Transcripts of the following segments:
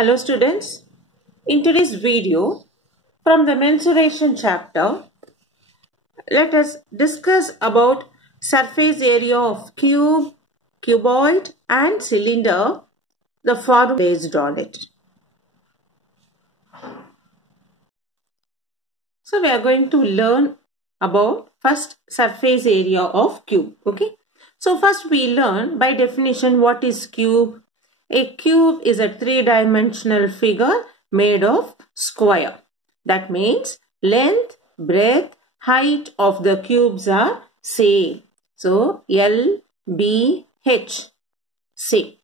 Hello students, in today's video from the mensuration chapter, let us discuss about surface area of cube, cuboid and cylinder, the formula based on it. So we are going to learn about first surface area of cube. Okay. So first we learn by definition what is cube. A cube is a three-dimensional figure made of square. That means length, breadth, height of the cubes are same. So L, B, H, same.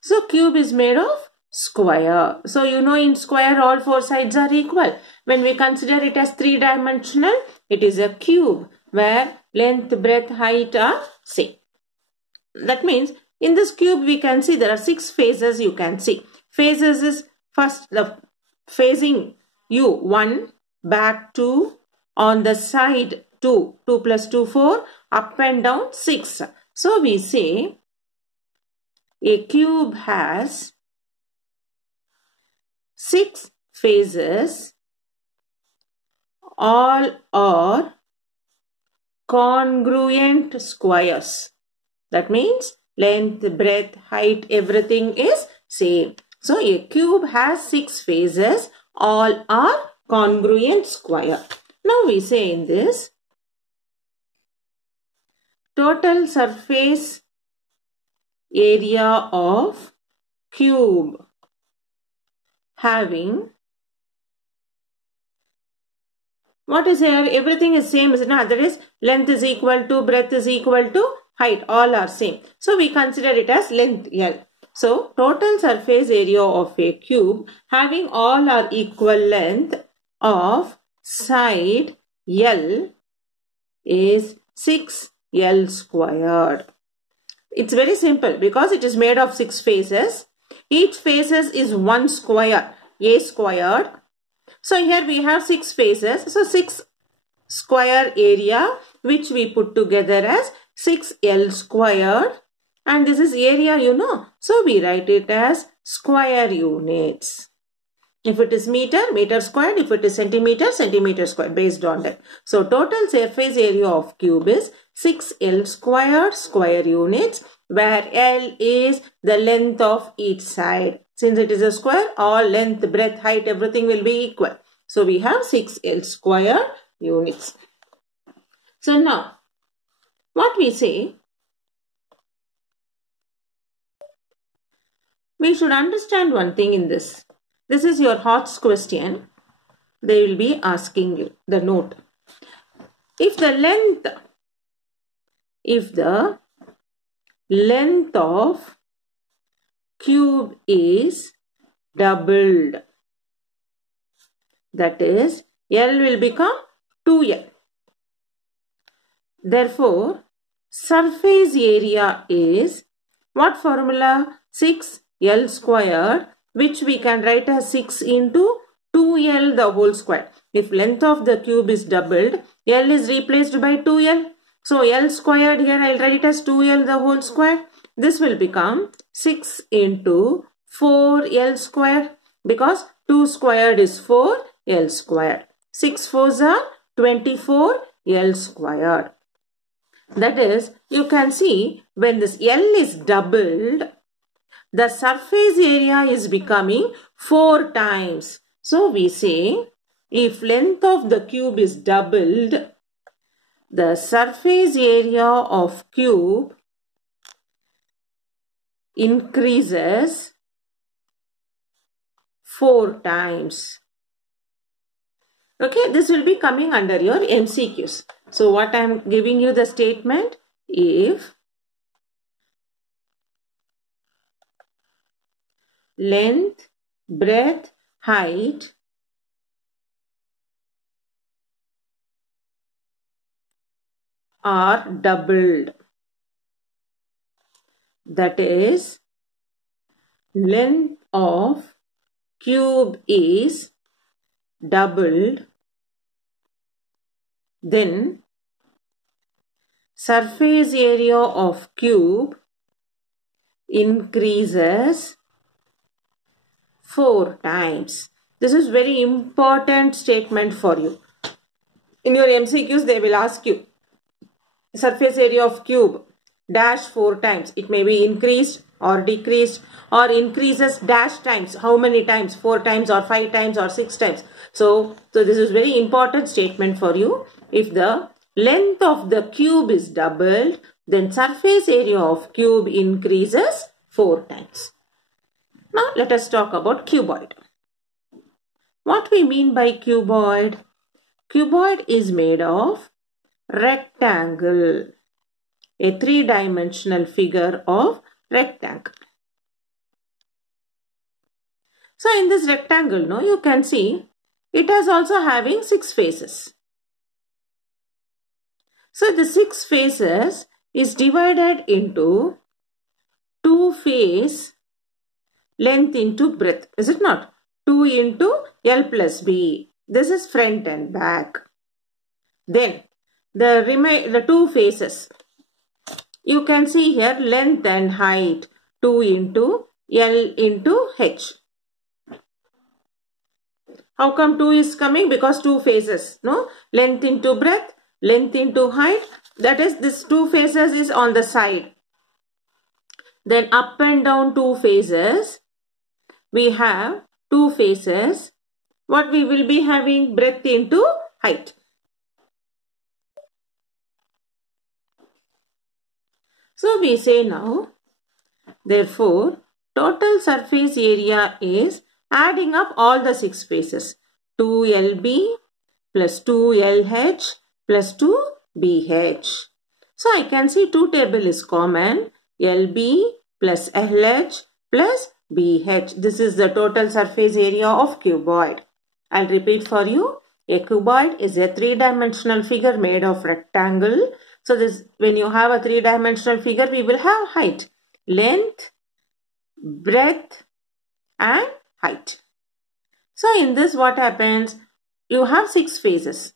So cube is made of square. So you know in square all four sides are equal. When we consider it as three-dimensional, it is a cube where length, breadth, height are same. That means in this cube we can see there are 6 faces you can see. Faces is first the facing you 1, back 2, on the side 2, 2 plus 2 4, up and down 6. So we say a cube has 6 faces, all are congruent squares. That means length, breadth, height, everything is same. So a cube has 6 faces, all are congruent square. Now we say in this, total surface area of cube having, what is here? Everything is same, isn't it? That is length is equal to, breadth is equal to, height, all are same. So we consider it as length L. So total surface area of a cube having all are equal length of side L is 6L squared. It's very simple because it is made of 6 faces. Each faces is 1 square, A squared. So here we have 6 faces. So 6 square area which we put together as 6L squared, and this is area you know. So we write it as square units. If it is meter, meter squared. If it is centimeter, centimeter squared, based on that. So total surface area of cube is 6L squared square units, where L is the length of each side. Since it is a square, all length, breadth, height, everything will be equal. So we have 6L square units. So now, what we say, we should understand one thing in this. This is your HOTS question. They will be asking you the note. If the length of cube is doubled, that is L will become 2L. Therefore, surface area is what formula? 6L squared, which we can write as 6 into 2L the whole square. If length of the cube is doubled, L is replaced by 2L. So L squared here I will write it as 2L the whole square. This will become 6 into 4L squared, because 2 squared is 4L squared. 6 4s are 24L squared. That is, you can see when this L is doubled, the surface area is becoming 4 times. So we say if length of the cube is doubled, the surface area of cube increases 4 times. Okay, this will be coming under your MCQs. So what I am giving you the statement, if length, breadth, height are doubled, that is length of cube is doubled, then surface area of cube increases 4 times. This is very important statement for you. In your MCQs, they will ask you surface area of cube dash 4 times. It may be increased or decreased or increases dash times. How many times? 4 times or 5 times or 6 times. So this is very important statement for you. If the length of the cube is doubled, then surface area of cube increases 4 times. Now let us talk about cuboid. What we mean by cuboid? Cuboid is made of rectangle, a 3-dimensional figure of rectangle. So in this rectangle, you can see it is also having 6 faces. So the 6 faces is divided into 2 face length into breadth. Is it not? 2 into L plus B. This is front and back. Then the 2 faces. You can see here length and height 2 into L into H. How come 2 is coming? Because 2 faces. Length into breadth, length into height. That is, this 2 faces is on the side. Then up and down 2 faces. We have 2 faces. What we will be having? Breadth into height. So we say now, therefore, total surface area is adding up all the 6 faces. 2LB plus 2LH plus 2BH. So I can see 2 table is common. LB plus LH plus BH. This is the total surface area of cuboid. I'll repeat for you. A cuboid is a 3-dimensional figure made of rectangle. So when you have a 3-dimensional figure, we will have height, length, breadth and height. So in this what happens? You have 6 faces.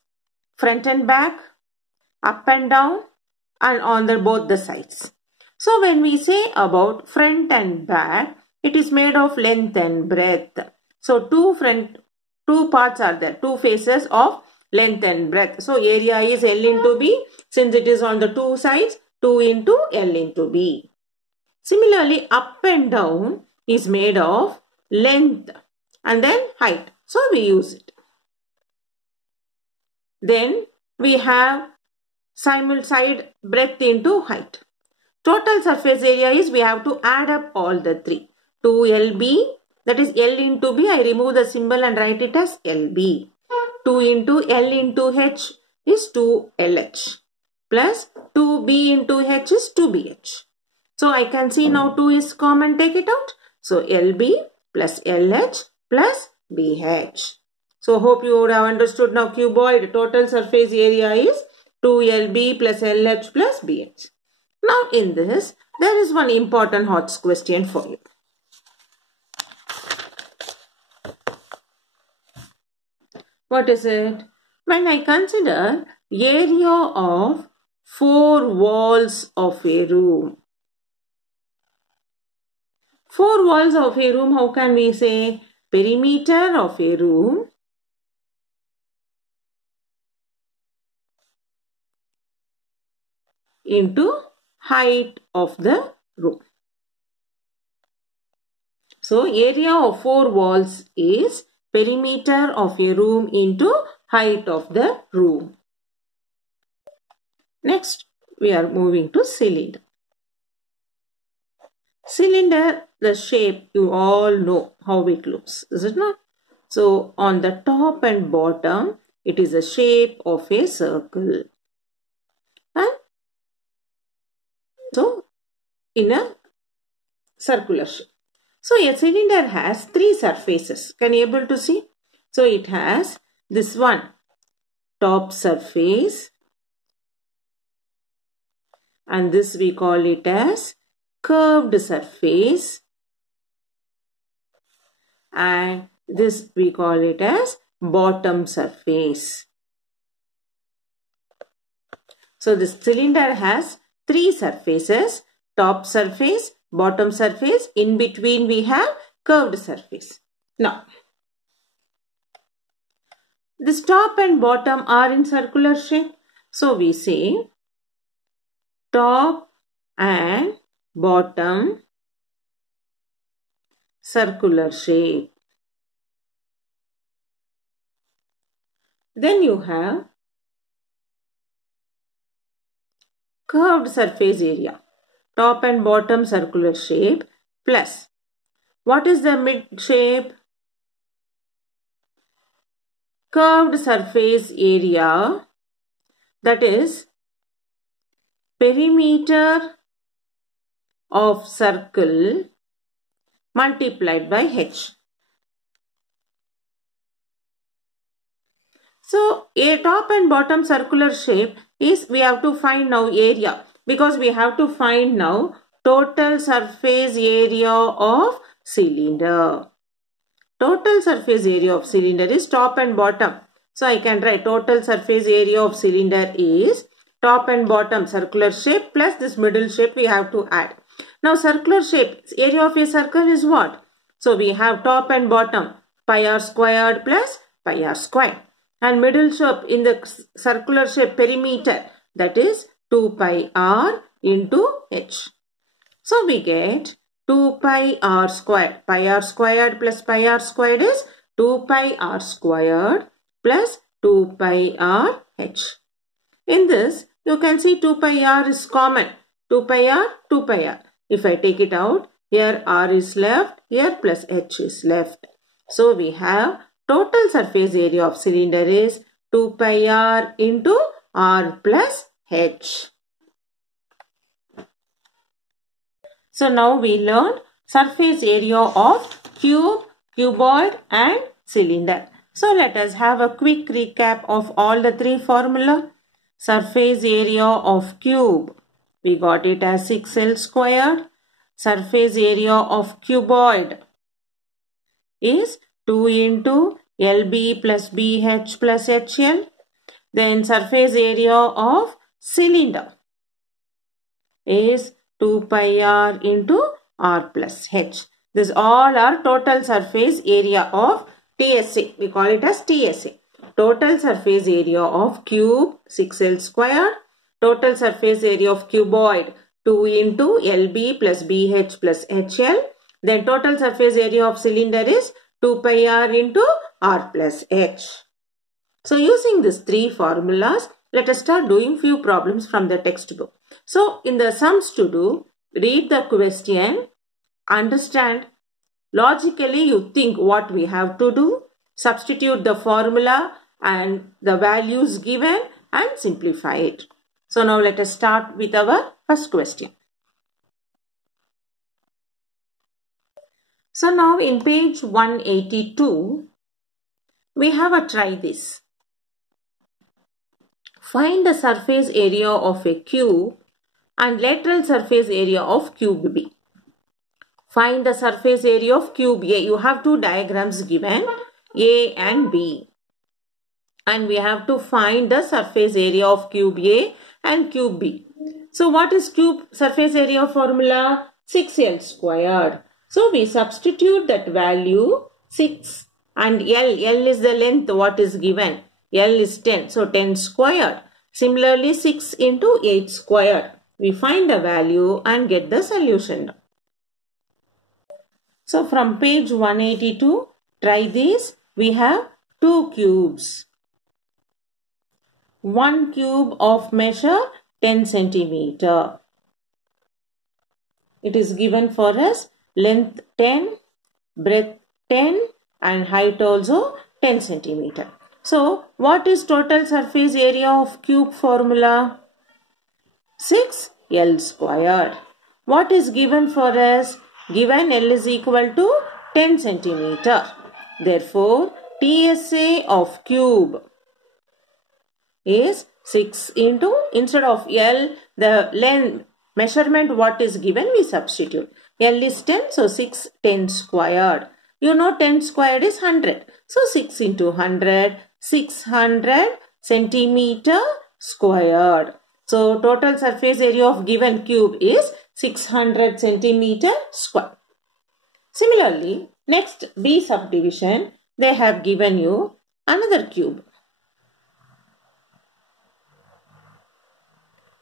Front and back, up and down and on both the sides. So when we say about front and back, it is made of length and breadth. So two parts are there, 2 faces of length and breadth. So area is L into B. Since it is on the 2 sides, 2 into L into B. Similarly, up and down is made of length and then height. So we use it. Then we have side breadth into height. Total surface area is we have to add up all the 3. 2LB, that is L into B. I remove the symbol and write it as LB. 2 into L into H is 2LH. Plus 2B into H is 2BH. So I can see now 2 is common. Take it out. So LB plus LH plus BH. So hope you would have understood now cuboid total surface area is 2LB plus LH plus BH. Now in this, there is one important hot question for you. What is it? When I consider area of 4 walls of a room. 4 walls of a room, how can we say? Perimeter of a room into height of the room. So area of 4 walls is perimeter of a room into height of the room. Next, we are moving to cylinder. Cylinder, the shape, you all know how it looks, is it not? So on the top and bottom, it is a shape of a circle. And so in a circular shape. So a cylinder has 3 surfaces. Can you able to see? So it has this one, top surface, and this we call it as curved surface, and this we call it as bottom surface. So this cylinder has 3 surfaces, top surface, bottom surface, in between we have curved surface. Now, this top and bottom are in circular shape. So we say top and bottom circular shape. Then you have curved surface area. Top and bottom circular shape plus. What is the mid shape? Curved surface area, that is perimeter of circle multiplied by h. So a top and bottom circular shape is, we have to find now area, because we have to find now total surface area of cylinder. Total surface area of cylinder is top and bottom. So I can write total surface area of cylinder is top and bottom circular shape plus this middle shape we have to add. Now circular shape, area of a circle is what? So we have top and bottom pi r squared plus pi r squared. And middle shape in the circular shape perimeter, that is 2 pi r into h. So we get 2 pi r squared. Pi r squared plus pi r squared is 2 pi r squared plus 2 pi r h. In this, you can see 2 pi r is common. 2 pi r, 2 pi r. If I take it out, here r is left, here plus h is left. So we have total surface area of cylinder is 2 pi r into r plus h. So now we learned surface area of cube, cuboid and cylinder. So let us have a quick recap of all the three formula. Surface area of cube, we got it as 6L squared. Surface area of cuboid is 2 into LB plus BH plus HL. Then surface area of cylinder is 2 pi r into r plus h. This all are total surface area of TSA. We call it as TSA. Total surface area of cube 6L squared. Total surface area of cuboid 2 into LB plus BH plus HL. Then total surface area of cylinder is 2 pi r into r plus h. So using these three formulas, let us start doing few problems from the textbook. So in the sums to do, read the question, understand, logically you think what we have to do, substitute the formula and the values given and simplify it. So now let us start with our first question. So now in page 182, we have a try this. Find the surface area of a cube and lateral surface area of cube B. Find the surface area of cube A. You have two diagrams given, A and B. And we have to find the surface area of cube A and cube B. So what is cube surface area formula? 6L squared. So we substitute that value 6 and L is the length what is given. L is 10. So 10 squared. Similarly 6 into 8 squared. We find the value and get the solution. So from page 182, try this. We have two cubes. One cube of measure 10 centimeter. It is given for us length 10, breadth 10 and height also 10 centimeter. So what is total surface area of cube formula? 6L squared. What is given for us? Given L is equal to 10 centimeter. Therefore, TSA of cube is 6 into, instead of L, the length measurement what is given we substitute. L is 10, so 6 10 squared. You know 10 squared is 100. So 6 into 100, 600 centimeter squared. So total surface area of given cube is 600 centimeter square. Similarly, Next, B subdivision, they have given you another cube.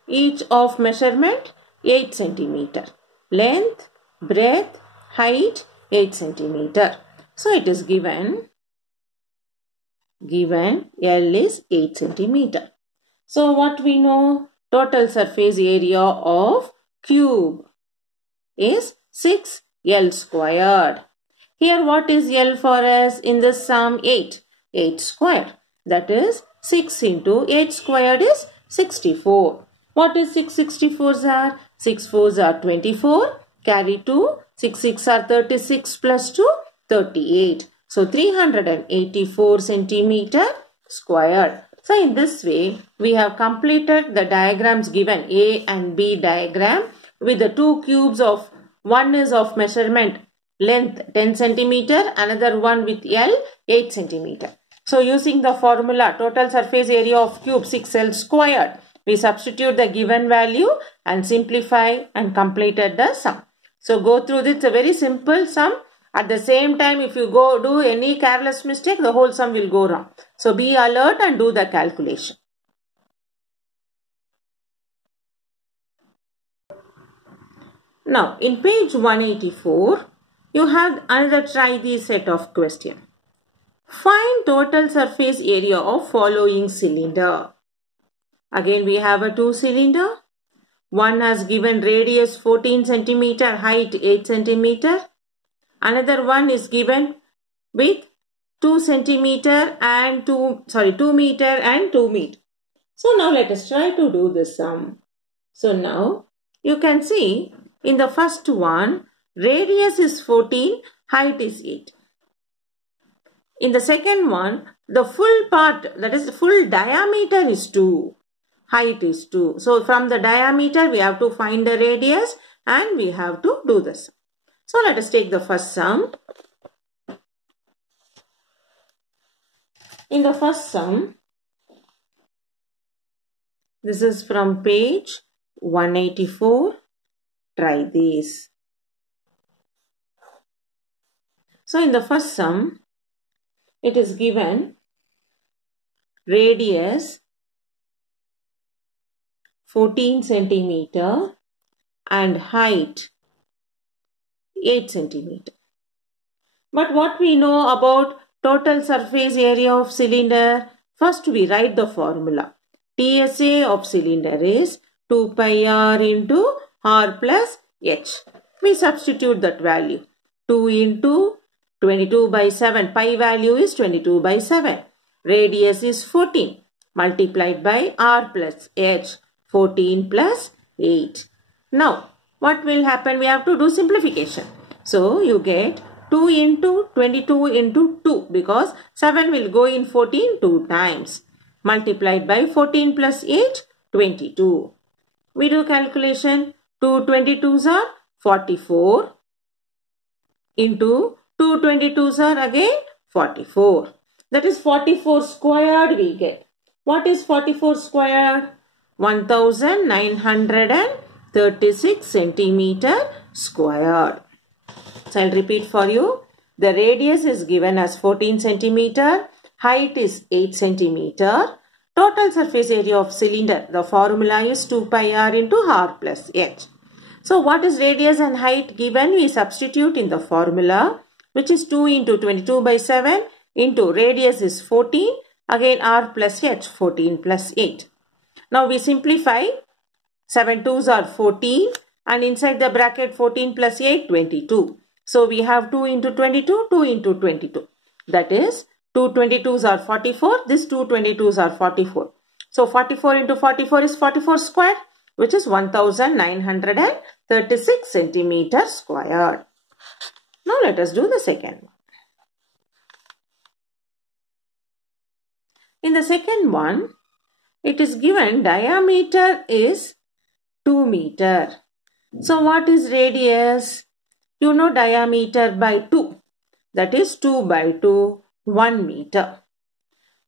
Each of measurement 8 centimeter. Length, breadth, height 8 centimeter. So it is given L is 8 centimeter. So what we know? Total surface area of cube is 6L squared. Here what is L for us in this sum? 8. 8 square. That is 6 into 8 squared is 64. What is 6 64s are? 6 4s are 24. Carry 2. 6 6 are 36 plus 2 38. So 384 centimeter squared. So in this way we have completed the diagrams given, A and B diagram, with the two cubes of, one is of measurement length 10 centimeter, another one with L 8 centimeter. So using the formula total surface area of cube 6L squared, we substitute the given value and simplify and completed the sum. So go through this, it's a very simple sum. At the same time, if you go do any careless mistake, the whole sum will go wrong. So be alert and do the calculation. Now, in page 184, you have another try this set of question. Find total surface area of following cylinder. Again, we have a two cylinder. One has given radius 14 centimeter, height 8 centimeter. Another one is given with 2 centimeter and 2 meter and 2 meter. So now let us try to do the sum. So now you can see in the first one, radius is 14, height is 8. In the second one, the full part, that is the full diameter is 2. Height is 2. So from the diameter we have to find the radius and we have to do this. So let us take the first sum. In the first sum, this is from page 184. Try this. So in the first sum, it is given radius 14 centimeter and height 8 centimeter. But what we know about total surface area of cylinder? First we write the formula. TSA of cylinder is 2 pi r into r plus h. We substitute that value. 2 into 22 by 7. Pi value is 22 by 7. Radius is 14. Multiplied by r plus h. 14 plus 8. Now, what will happen? We have to do simplification. So, you get 2 into 22 into 2 because 7 will go in 14 2 times. Multiplied by 14 plus 8, 22. We do calculation. 2 22s are 44 into 2 22s are again 44. That is 44 squared we get. What is 44 squared? 1936 centimeter squared. So I'll repeat for you. The radius is given as 14 centimeter. Height is 8 centimeter. Total surface area of cylinder. The formula is 2 pi r into r plus h. So what is radius and height given? We substitute in the formula, which is 2 into 22 by 7 into radius is 14. Again r plus h, 14 plus 8. Now we simplify. 7 2s are 14 and inside the bracket 14 plus 8, 22. So we have 2 into 22, 2 into 22. That is 2 22s are 44. This 2 22s are 44. So 44 into 44 is 44 square, which is 1936 centimeter squared. Now let us do the second one. In the second one, it is given diameter is 2 meter. So what is radius? You know diameter by 2. That is 2 by 2, 1 meter.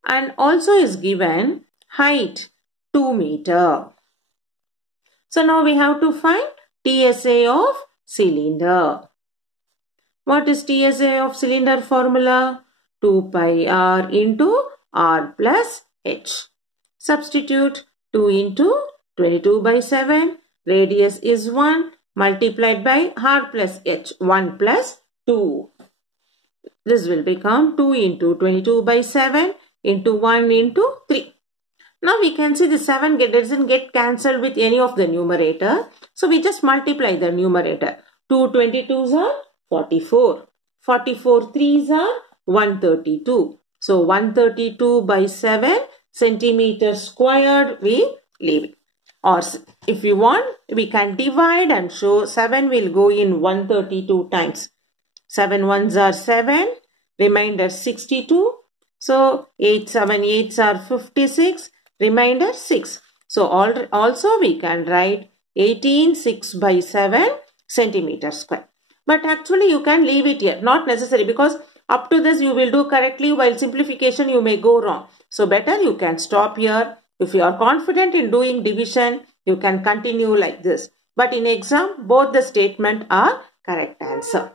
And also is given height 2 meter. So now we have to find TSA of cylinder. What is TSA of cylinder formula? 2 pi r into r plus h. Substitute 2 into 22 by 7. Radius is 1 multiplied by r plus h. 1 plus 2. This will become 2 into 22 by 7 into 1 into 3. Now we can see the 7 doesn't get cancelled with any of the numerator. So we just multiply the numerator. 2 22s are 44. 44 3s are 132. So 132 by 7 centimeters squared we leave it. Or if you want, we can divide and show 7 will go in 132 times. 7 ones are 7. Remainder 62. So 8 7 8s are 56. Remainder 6. So also we can write 18 6 by 7 centimeters square. But actually you can leave it here. Not necessary, because up to this you will do correctly, while simplification you may go wrong. So better you can stop here. If you are confident in doing division, you can continue like this. But in exam, both the statement are correct answer.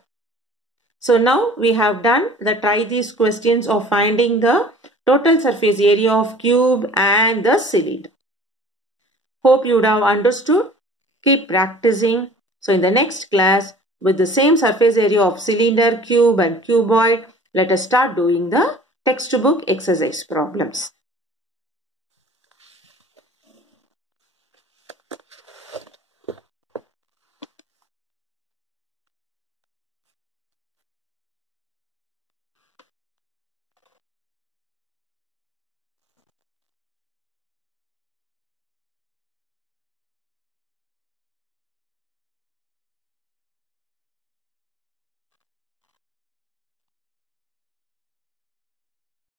So now we have done the try these questions of finding the total surface area of cube and the cylinder. Hope you would have understood. Keep practicing. So in the next class, with the same surface area of cylinder, cube and cuboid, let us start doing the textbook exercise problems.